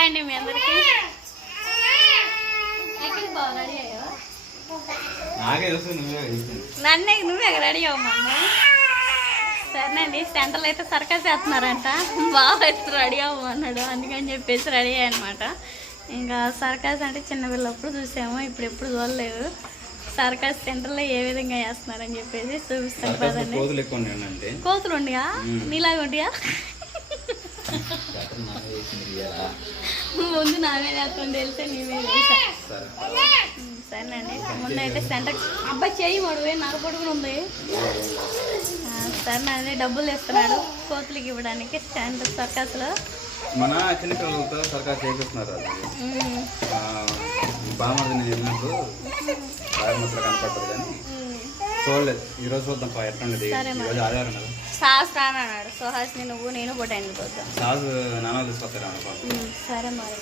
Hi అండి మీ అందరికి. Ready అయ్యో నన్నే నువ్వే రెడీ అవ్వమన్నా. సరేనండి, సెంటర్లు అయితే సర్కస్ చేస్తున్నారంట. బాబు అయితే రెడీ అవ్వమన్నాడు, అందుకని చెప్పేసి రెడీ అయ్యనమాట. ఇంకా సర్కస్ అంటే చిన్నపిల్లప్పుడు చూసాము, ఇప్పుడు ఎప్పుడు చూడలేదు. సర్కస్ సెంటర్లో ఏ విధంగా చేస్తున్నారని చెప్పేసి చూపిస్తాను కదండి. కోతులు ఉండియా నీలాగా ఉండియా? ముందు నా మీద వేస్తుంది వెళ్తే నీ మీద వేసా. సరేనండి, ముందైతే సెంటర్ అబ్బాయి చేయి మడువే నరపడుకుని ఉంది. సరేనండి, డబ్బులు ఇస్తున్నాడు కోతులకి ఇవ్వడానికి సెంటర్ సర్కస్లో. మన చిన్నపిల్లలతో సర్కస్ చేపిస్తున్నారు. బామర్ది నేను వెళ్ళినప్పుడు ముసలు కనపడుతుంది కానీ చూడలేదు. ఈరోజు చూద్దాం ఎట్లుండదు. ఈరోజు ఆదివారం కదా. సాస్ రానన్నాడు సుహాస్ని, నువ్వు నేను కూడా వెళ్ళిపోతాం. సాస్ నాన్న తీసుకొస్తారా? సరే మరి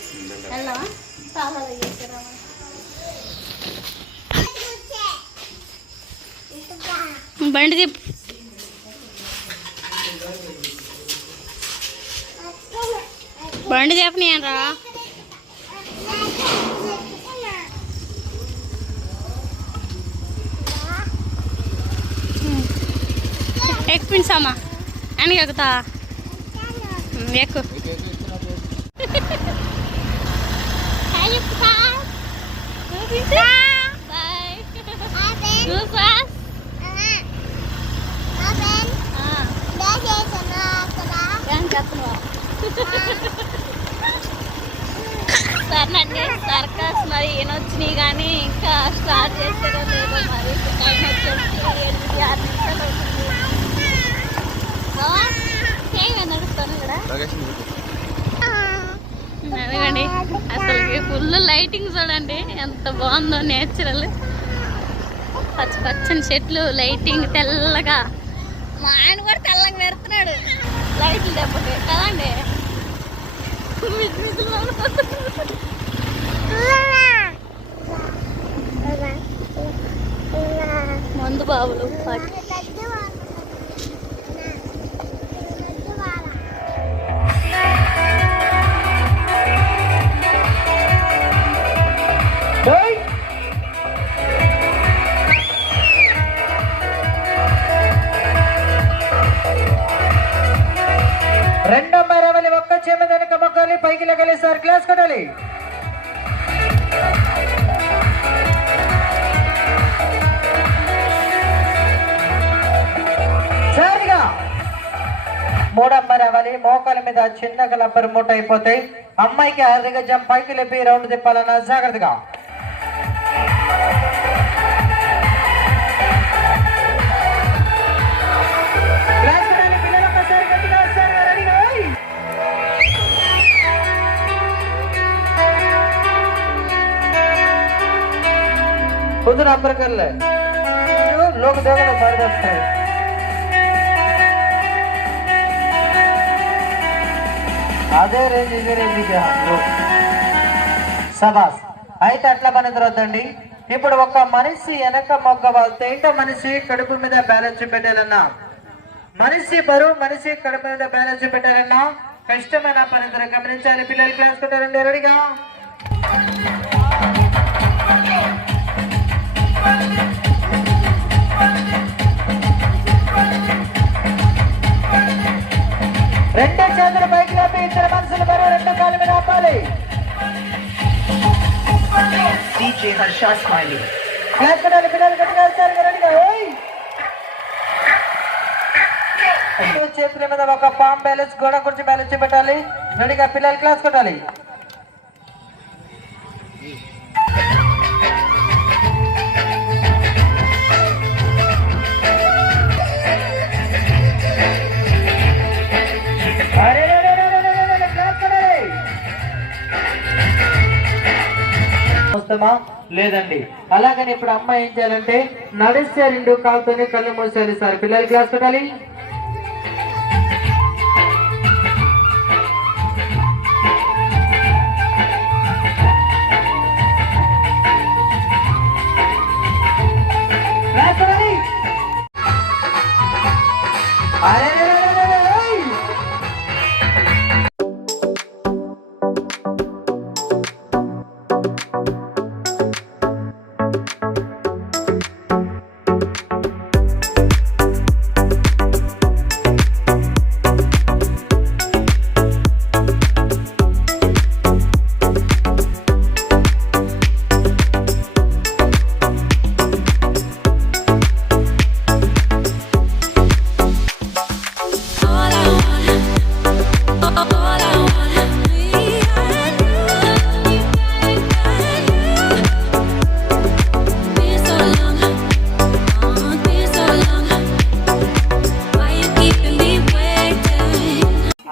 వెళ్దామా? సాహాలు చేసారా? బండి తిప్పు. బండి చెప్పనియరా? ఎక్కువ వెనక ఎక్కుతా ఎక్కువ. సరేనండి, సర్కస్ మరి ఈయనొచ్చినాయి కానీ ఇంకా స్టార్ట్ చేస్తారో లేదో మరి. టైం వచ్చేసి 8-6 నిమిషాలు అవుతుంది. నడుస్తాను కూడా అదిగండి. అసలు ఫుల్ లైటింగ్ చూడండి ఎంత బాగుందో. నేచురల్ పచ్చ పచ్చని చెట్లు, లైటింగ్ తెల్లగా. మా ఆయన కూడా తెల్లగా పెడుతున్నాడు లైట్లు దెబ్బకి కదండి. మందు బాబులు రెండో మరవలి ఒక్క చెమ వెనక మొక్కాలి, పైకి లగలి సార్ క్లాస్ కొట్టాలి. సరిగా మూడో మరవలి మోకాల మీద చిన్నగా లబ్బర్ మూట అయిపోతాయి. అమ్మాయికి 6 గజం పైకి లేపి రౌండ్ తిప్పాలన్న జాగ్రత్తగా. खुद नंबर कर ले, लोग देखो बर्दाश्त है. అదే రేంజ్ ఇదే రేంజ్ సబాస్. అయితే అట్లా పని తర్వాతండి. ఇప్పుడు ఒక మనిషి వెనక మొగ్గ వాళ్తే ఏంటో మనిషి కడుపు మీద బ్యాలెన్స్ పెట్టాలన్నా, మనిషి బరువు మనిషి కడుపు మీద బ్యాలెన్స్ పెట్టాలన్నా కష్టమైన పని ధర గమనించాలి. పిల్లలు క్లాస్ కొట్టారండి రెడీగా. రెండు చేతుల పైకి లేపి ఇద్దరు మనుషులు బరువు రెండు కాళ్ళ మీద ఆపాలి. క్లాస్ కొట్టాలి పిల్లలు గట్టిగా వస్తారు రెడీగా. చేతుల మీద ఒక పామ్ బ్యాలెన్స్ గోడ కుర్చీ బ్యాలెన్స్ పెట్టాలి రెడీగా. పిల్లలు క్లాస్ కొట్టాలి. లేదండి, అలాగని ఇప్పుడు అమ్మాయి ఏం చేయాలంటే నడిస్తే 2 కాళ్ళతోనే కళ్ళు మూసేయాలి సార్. పిల్లలు క్లాస్ పెట్టాలి. అరే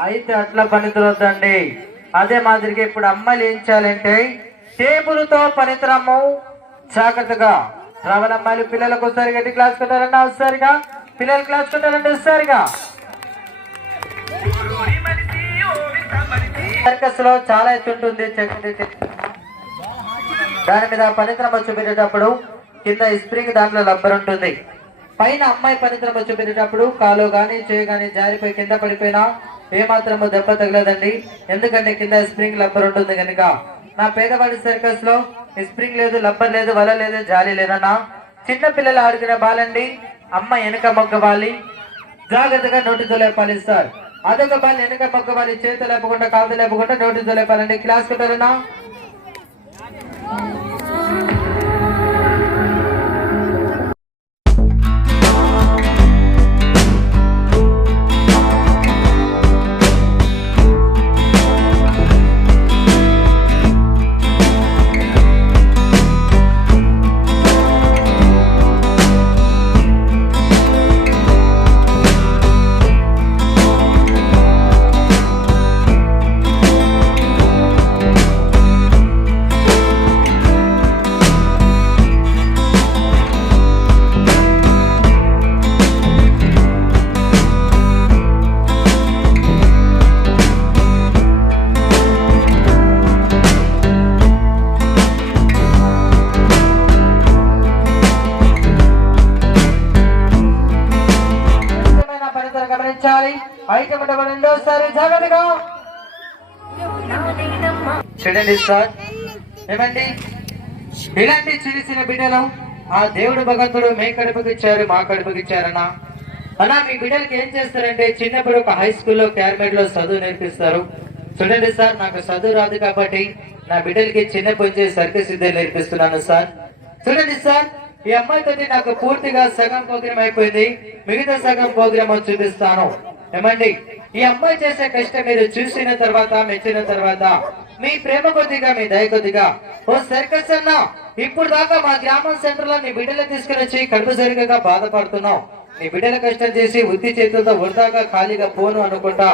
అయితే అట్లా పని తిరగద్దండి. అదే మాదిరిగా ఇప్పుడు అమ్మాయిలు ఏం చేయాలంటే టేబుల్తో పనితరము జాగ్రత్తగా రావాలి. అమ్మాయిలు పిల్లలకు ఒకసారి గట్టి క్లాస్ కొట్టారన్నా ఒకసారిగా, పిల్లలు క్లాస్ కొట్టారంటే ఒకసారిగా. సర్కస్ లో చాలా ఎత్తు ఉంటుంది, దాని మీద పనితనం చూపెట్టేటప్పుడు కింద స్ప్రింగ్ దాంట్లో రబ్బర్ ఉంటుంది. పైన అమ్మాయి పనితనం చూపెట్టేటప్పుడు కాలు గాని చేయి గాని జారిపోయి కింద పడిపోయినా ఏమాత్రము దెబ్బ తగలదండి, ఎందుకంటే కింద స్ప్రింగ్ రబ్బర్ ఉంటుంది కనుక. నా పేదవాడి సర్కస్ లో స్ప్రింగ్ లేదు, రబ్బర్ లేదు, వల లేదు, జాలి లేదన్నా. చిన్న పిల్లలు ఆడుకునే బాలండి. అమ్మ వెనక మొగ్గవాలి, జాగ్రత్తగా నోటితో లేపాలి సార్. అదొక బాల్ వెనక మొగ్గవాలి, చేతులు లేపకుండా కాదు లేపకుండా నోటితో లేపాలండి. క్లాస్ కొట్టారన్నా. గమనించాలి. ఐటమ్ రెండోసారి జాగ్రత్తగా చూడండి సార్. ఏమండి ఇలాంటి చిన్న చిన్న బిడ్డలు ఆ దేవుడు భగవంతుడు మీ కడుపుకి ఇచ్చారు, మా కడుపుకి ఇచ్చారన్నా. అలా మీ బిడ్డలకి ఏం చేస్తారంటే చిన్నప్పుడు ఒక హై స్కూల్లో క్యార్మెట్ లో చదువు నేర్పిస్తారు. చూడండి సార్, నాకు చదువు రాదు కాబట్టి నా బిడ్డలకి చిన్నప్పటి నుంచి సర్కస్ విద్యలు నేర్పిస్తున్నాను సార్. చూడండి సార్, ఈ అమ్మాయితో నాకు పూర్తిగా సగం ప్రోగ్రామ్ అయిపోయింది, మిగతా సగం ప్రోగ్రామ్ చూపిస్తాను. ఏమండి ఈ అమ్మాయి చేసే కష్టం మీరు చూసిన తర్వాత మెచ్చిన తర్వాత మీ ప్రేమ కొద్దిగా మీ దయ కొద్దిగా ఓ సర్కస్ అన్న ఇప్పుడు దాకా మా గ్రామం సెంటర్ లో నీ బిడ్డలు తీసుకుని వచ్చి కడుపు సరిగ్గా బాధపడుతున్నావు. నీ బిడ్డల కష్టం చేసి ఉత్తి చేతులతో వృధాగా ఖాళీగా పోను అనుకుంటా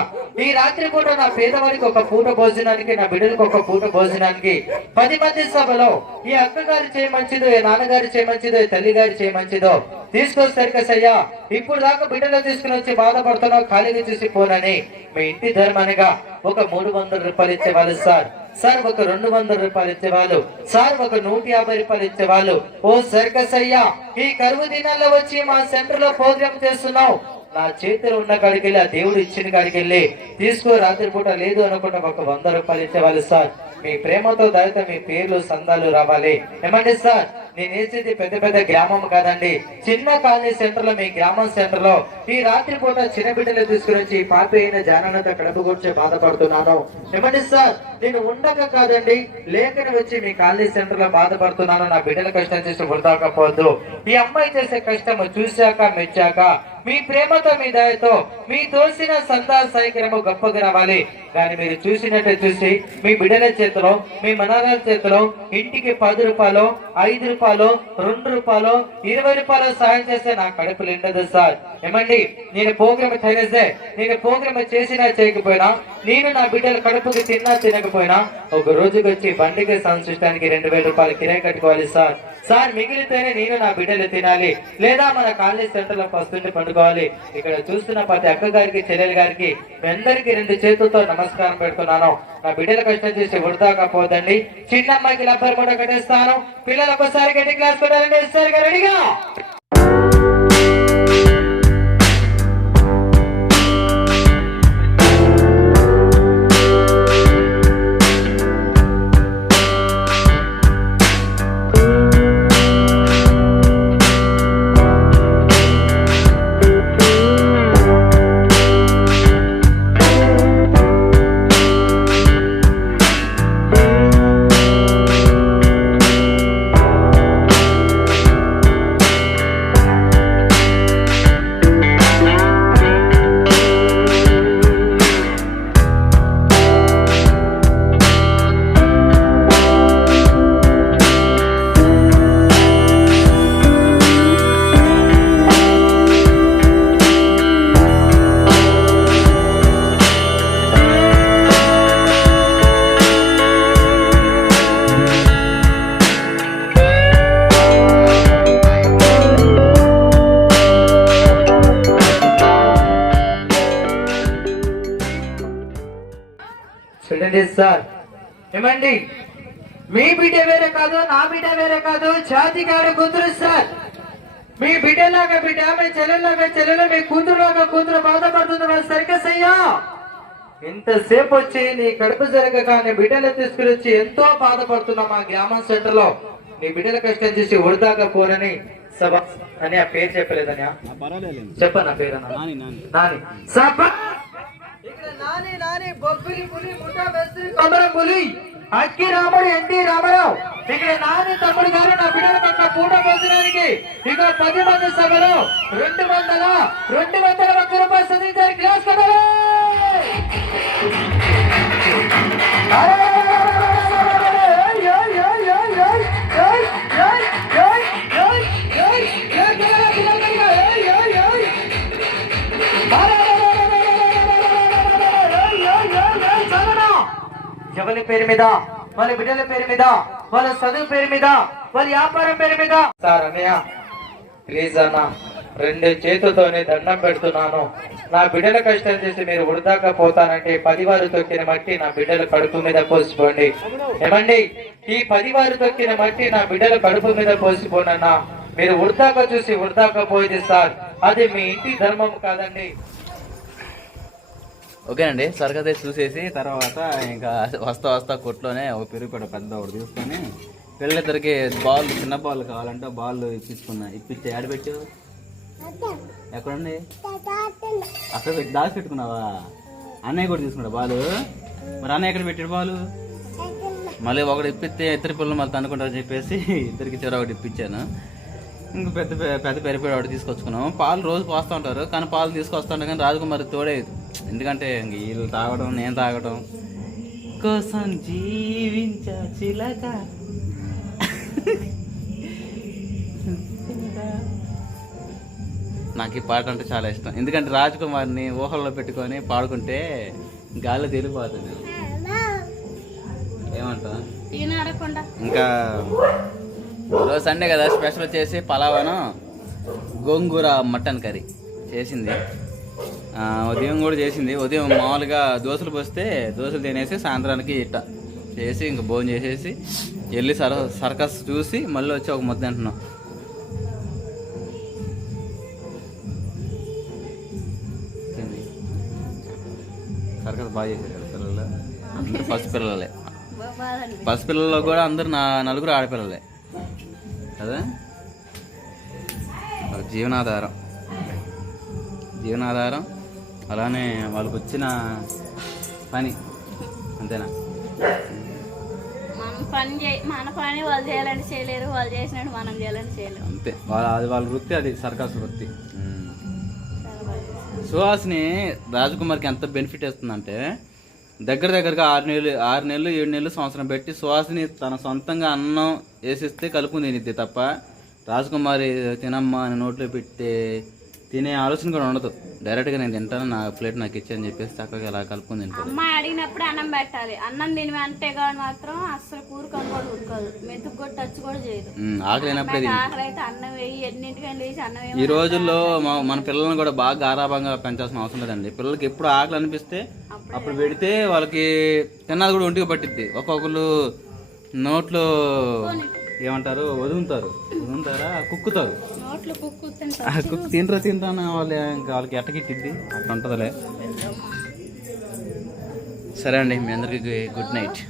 ఈ రాత్రి పూట నా పేదవాడికి ఒక పూట భోజనానికి, నా బిడ్డలకు ఒక పూట భోజనానికి 10 మంది సభలో ఈ అక్కగారు చేయ మంచిదో, ఈ నాన్నగారు చేయ మంచిదో, ఈ తల్లి గారు చేయ మంచిదో తీసుకొస్తారుకసయ్యా. ఇప్పుడు దాకా బిడ్డలు తీసుకుని వచ్చి బాధపడుతున్నావు, ఖాళీగా చూసి పోనని మీ ఇంటి ధర్మానిగా ఒక 300 రూపాయలు ఇచ్చేవాళ్ళు సార్. సార్ ఒక 200 రూపాయలు ఇచ్చేవాళ్ళు సార్, ఒక 150 రూపాయలు ఇచ్చేవాళ్ళు. ఓ సర్కస్ అయ్యా, ఈ కరువు దినాల్లో వచ్చి మా సెంటర్ లో ప్రోగ్రామ్ చేస్తున్నావు, నా చేతిలో ఉన్న కాడికి వెళ్ళి ఆ దేవుడు ఇచ్చిన కాడికి వెళ్ళి తీసుకో, రాత్రి పూట లేదు అనుకుంటా ఒక 100 రూపాయలు ఇచ్చేవాళ్ళు సార్. మీ ప్రేమతో దయతో మీ పేర్లు సందాలు రావాలి. ఏమండి సార్, నేను వేసేది పెద్ద పెద్ద గ్రామం కాదండి, చిన్న కాలనీ సెంటర్ లో, మీ గ్రామం సెంటర్ లో ఈ రాత్రి పూట చిన్న బిడ్డలు తీసుకుని వచ్చి పాపి అయిన జానంత కడుపు గురించి బాధపడుతున్నాను. ఏమండి సార్, నేను ఉండక కాదండి, లేకని వచ్చి మీ కాలనీ సెంటర్ లో బాధపడుతున్నాను. నా బిడ్డల కష్టం చేసి వృధాకపోవద్దు. ఈ అమ్మాయి చేసే కష్టం చూశాక మెచ్చాక మీ ప్రేమతో మీ దయతో మీ తోసిన సందా సాయకరము గొప్పగా రావాలి. కానీ మీరు చూసినట్టే చూసి మీ బిడ్డల చేతిలో, మీ మనగాల చేతిలో ఇంటికి 10 రూపాయలు, 5 రూపాయలు, 2 రూపాయలు, 20 రూపాయలు సాయం చేస్తే నా కడుపు నిండదు సార్. ఏమండి నేను ప్రోగ్రామ్ చేస్తే, నేను ప్రోగ్రామ్ చేసినా చేయకపోయినా, నేను నా బిడ్డల కడుపుకి తిన్నా తినకపోయినా ఒక రోజుకి వచ్చి బండికి సంచడానికి 2000 రూపాయలు కిరాయి కట్టుకోవాలి సార్. సార్ మిగిలితేనే నేను నా బిడ్డలు తినాలి, లేదా మన కాలనీ సెంటర్ లో పస్తుంటే పండుకోవాలి. ఇక్కడ చూస్తున్న ప్రతి అక్క గారికి, చెల్లెలు గారికి అందరికి 2 చేతులతో నమస్కారం పెడుతున్నాను. నా బిడ్డల కష్టం చేసి వృధాకపోదండి. చిన్న అమ్మాయికి రబ్బర్ కూడా కట్టేస్తాను. పిల్లలు ఒకసారి గట్టి క్లాస్ కొట్టాలంటే సరిగా రెడీగా. Yes sir. ఏమండి, మీ బిడ్డ వేరే కాదు, నా బిడ్డ వేరే కాదు, జాతిగారి కూతురు సార్. మీ బిడ్డలాగా బిడ్డ, మీ చెల్లెలాగా చెల్లెలు, మీ కూతురులాగా కూతురు బాధపడుతుంది మన సర్కస్ అయ్యా. ఇంతసేపు వచ్చి నీ కడుపు జరగక నీ బిడ్డలు తీసుకుని వచ్చి ఎంతో బాధపడుతున్నా మా గ్రామం సెంటర్ లో. నీ బిడ్డల కష్టం చేసి ఉడదాకా పోరని సభ అని ఆ పేరు చెప్పలేదని చెప్పనా పేరు నాని సభ. ఇక్కడ నాని నాని బొబ్బిలి పులి ముఠా మేస్త్రి కొమరం పులి అక్కి రాముడు ఎన్టీ రామారావు. ఇక్కడ నాని తమ్ముడు గారు నా బిడ్డల పక్క పూట పోసడానికి ఇక 10 మంది సభలో 200 రూపాయలు సంధించారు. క్లాస్ కదలే. ఎవరి పేరు మీద, వాళ్ళ బిడ్డల పేరు మీద, వాళ్ళ చదువు పేరు మీద, వాళ్ళ వ్యాపారం పేరు మీద సార్ అన్నయ్య ప్లీజ్ అన్న, 2 చేతులతోనే దండం పెడుతున్నాను. నా బిడ్డల కష్టం చేసి మీరు ఉడదాకా పోతానంటే 10 వారు తొక్కిన మట్టి నా బిడ్డల కడుపు మీద పోసిపోండి. ఏమండి, ఈ 10 వారు తొక్కిన మట్టి నా బిడ్డల కడుపు మీద పోసిపోండి అన్న. మీరు ఉడదాకా చూసి ఉడదాకా పోయింది సార్, అది మీ ఇంటి ధర్మం కాదండి. ఓకేనండి, సరిగ్గా చూసేసి తర్వాత ఇంకా వస్తా కొట్లోనే ఒక పెరుగు పెద్ద ఒకటి తీసుకొని పిల్లలిద్దరికి బాల్, చిన్న బాల్ కావాలంటే బాల్ ఇప్పించి ఆడబెట్టు. ఎక్కడండి అక్కడ దాచి పెట్టుకున్నావా? అన్నయ్య కూడా తీసుకున్నాడు బాలు. మరి అన్నయ్య ఎక్కడ పెట్టాడు బాలు? మళ్ళీ ఒకటి ఇప్పిస్తే ఇద్దరు పిల్లలు మళ్ళీ అనుకుంటారని చెప్పేసి ఇద్దరికి చివర ఒకటి ఇప్పించాను. ఇంక పెద్ద పెరిపోయి ఒకటి తీసుకొచ్చుకున్నాం. పాలు రోజు పోస్తూ ఉంటారు, కానీ పాలు తీసుకొస్తా ఉంటాం కానీ రాజకుమారి తోడే. ఎందుకంటే ఇంక వీళ్ళు తాగడం నేను తాగడం కోసం జీవించ చిలక. నాకు ఈ పాట అంటే చాలా ఇష్టం, ఎందుకంటే రాజకుమారిని ఊహల్లో పెట్టుకొని పాడుకుంటే గాలి తేలిపోతుంది. ఏమంటా ఇంకా రోజు సండే కదా, స్పెషల్ వచ్చేసి పలావను గోంగూర మటన్ కర్రీ చేసింది. ఉదయం కూడా చేసింది. ఉదయం మామూలుగా దోశలు పోస్తే దోశలు తినేసి సాయంత్రానికి ఇట్ట చేసి ఇంక భోజనం చేసేసి వెళ్ళి సర్కస్ చూసి మళ్ళీ వచ్చి ఒక ముద్ద తింటున్నాం. సర్కస్ బాగా చేశారు కదా పిల్లలు, అందరు పసిపిల్లలే. పసిపిల్లల్లో కూడా అందరు 4 ఆడపిల్లలే కదా. జీవనాధారం అలానే వాళ్ళకి వచ్చిన పని అంతేనా? మన పని వాళ్ళు చేయాలంటే చేయలేరు, వాళ్ళు చేసినట్టు మనం చేయాలంటే చేయలేరు అంతే. వాళ్ళ వృత్తి అది, సర్కస్ వృత్తి. సుహాస్ని రాజకుమార్కి ఎంత బెనిఫిట్ ఇస్తుందంటే దగ్గరగా 6 నెలలు 7 నెలలు సంవత్సరం పెట్టి సుహాస్ని తన సొంతంగా అన్నం వేసిస్తే కలుపుకుని తినిద్ది తప్ప రాజకుమారి తినమ్మా అని నోట్లో పెట్టి తినే ఆలోచన కూడా ఉండదు. డైరెక్ట్గా నేను తింటాను, నా ప్లేట్ నాకు ఇచ్చని చెప్పేసి చక్కగా ఇలా కలుపుకొని తింటాను. అమ్మ అడిగినప్పుడు అన్నం పెట్టాలి, అన్నం తిని అంటే కానీ మాత్రం అస్సలు కూరుకొని కూడా ఉడకదు, మెతుకు కూడా టచ్ కూడా చేయదు. ఆకలినప్పుడే ఆకలి అయితే అన్నం వేయి, ఎన్నింటికని లేచి అన్నం. ఈ రోజుల్లో మన పిల్లల్ని కూడా బాగా గారాభంగా పెంచాల్సిన అవసరం లేదండి. పిల్లలకి ఎప్పుడు ఆకలి అనిపిస్తే అప్పుడు పెడితే వాళ్ళకి తిన్నది కూడా ఒంటికి పట్టిద్ది. ఒక్కొక్కరు నోట్లో ఏమంటారు వదులుతారా కుక్కుతారు. కుక్కు తింటాను వాళ్ళు, ఇంకా వాళ్ళకి ఎట్టకిట్టిద్ది అట్లా ఉంటుందిలే. సరే అండి, మీ అందరికి గుడ్ నైట్.